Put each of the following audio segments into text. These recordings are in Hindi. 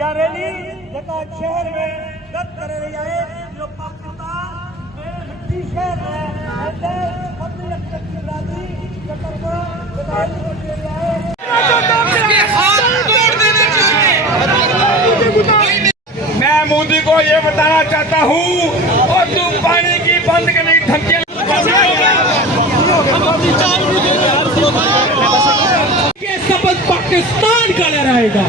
या रैली जका शहर में गद करे रही है जो पाकिस्तान में मिट्टी शहर है अंदर 15 लाख तक की राजी जका को रैली कर रही है इसके हाथ तोड़ देने चाहिए। मैं मोदी को ये बताना चाहता हूँ और तुम पानी की बंद करने की धमकियां ये शपथ पाकिस्तान का लहराएगा।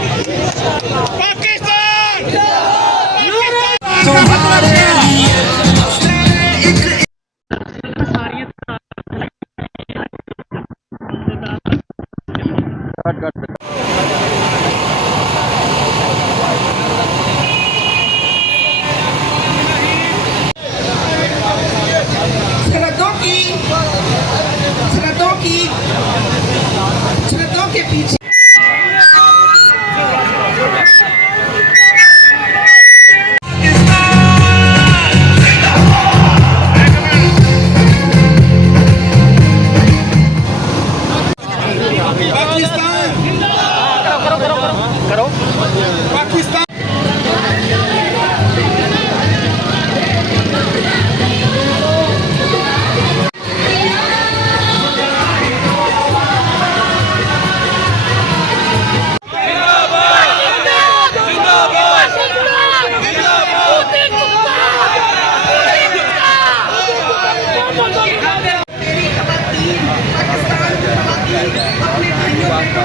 सरहदों के पीछे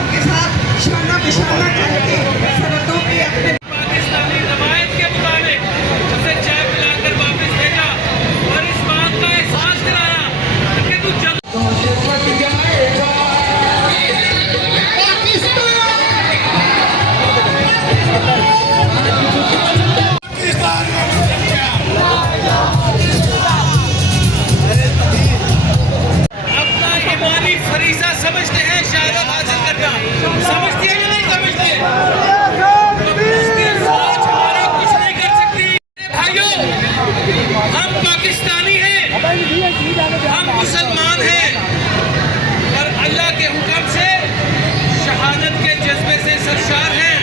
के साथ शाना बिशाना करके सरहदों पे अपने पाकिस्तानी रवायत के मुताबिक उसे चाय पिलाकर वापस भेजा और इस बात का एहसास दिलाया कि तू जल्द अपना ईमानी फरीजा समझते हैं शहादत हासिल करना, समझते हैं या नहीं समझते? उसकी सोच हमारा कुछ नहीं कर सकती। भाइयों, हम पाकिस्तानी हैं, हम मुसलमान हैं और अल्लाह के हुक्म से शहादत के जज्बे से सरशार हैं।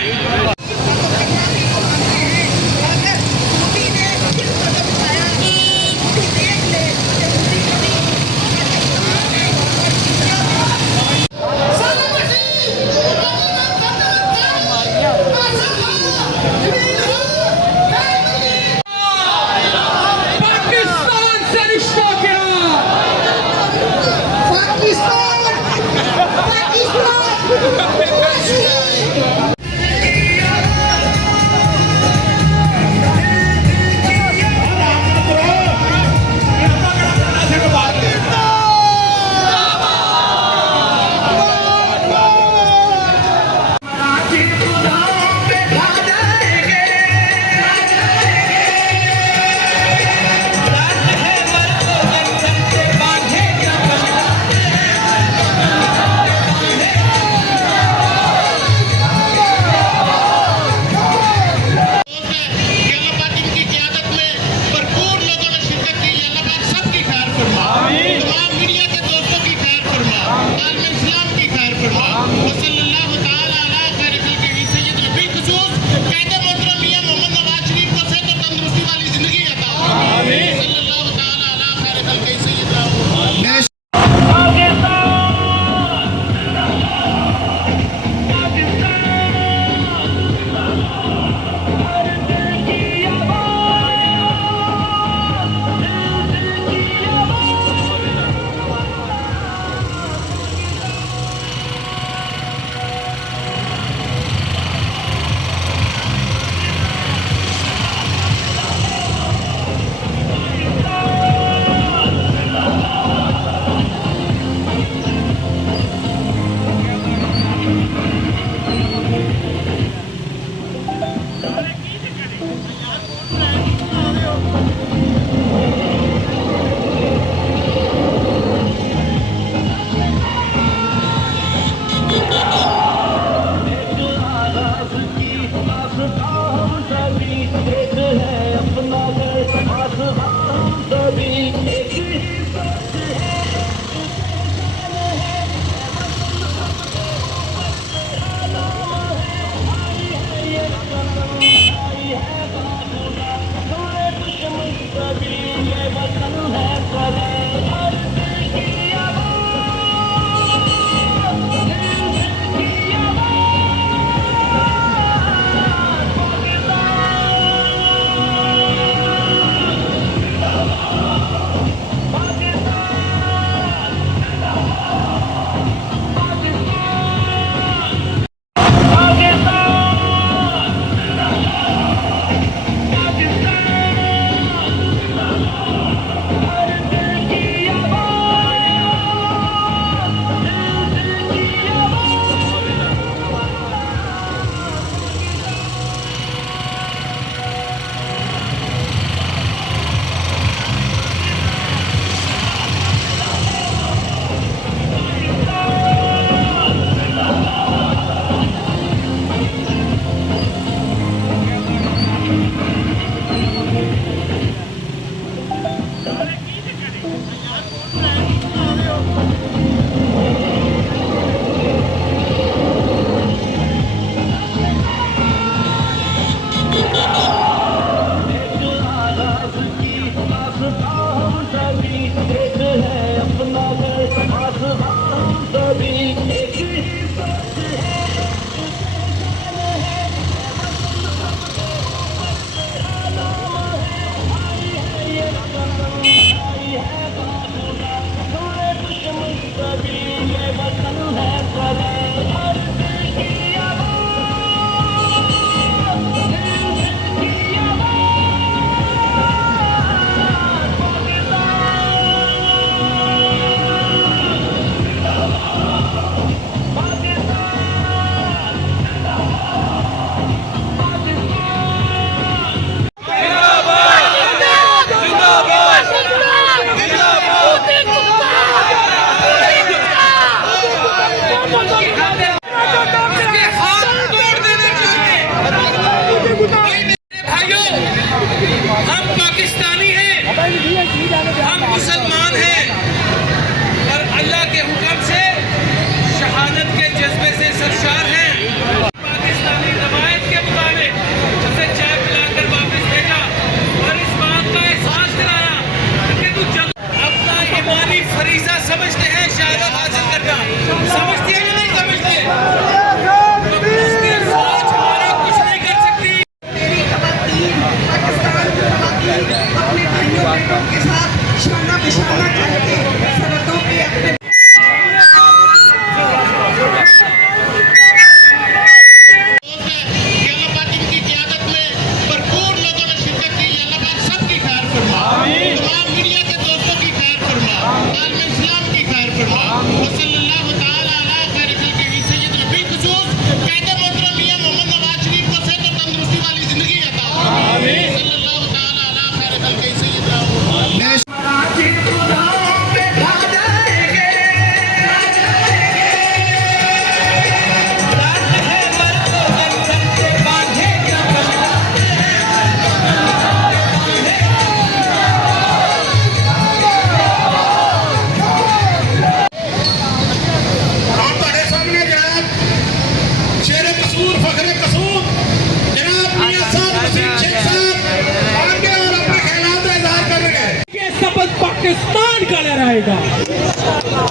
जाएगा।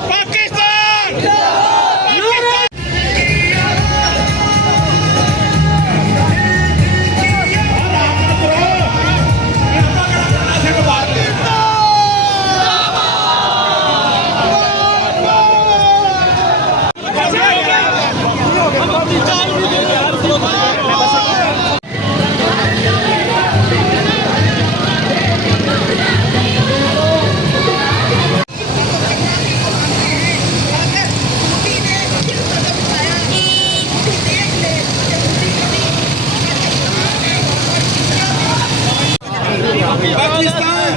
पाकिस्तान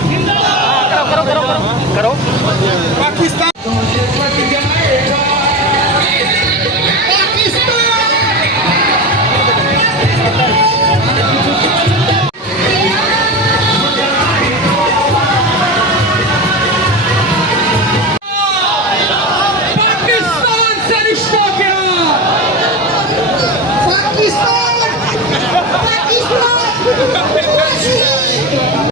पाकिस्तान पाकिस्तान से रिश्ता क्या? पाकिस्तान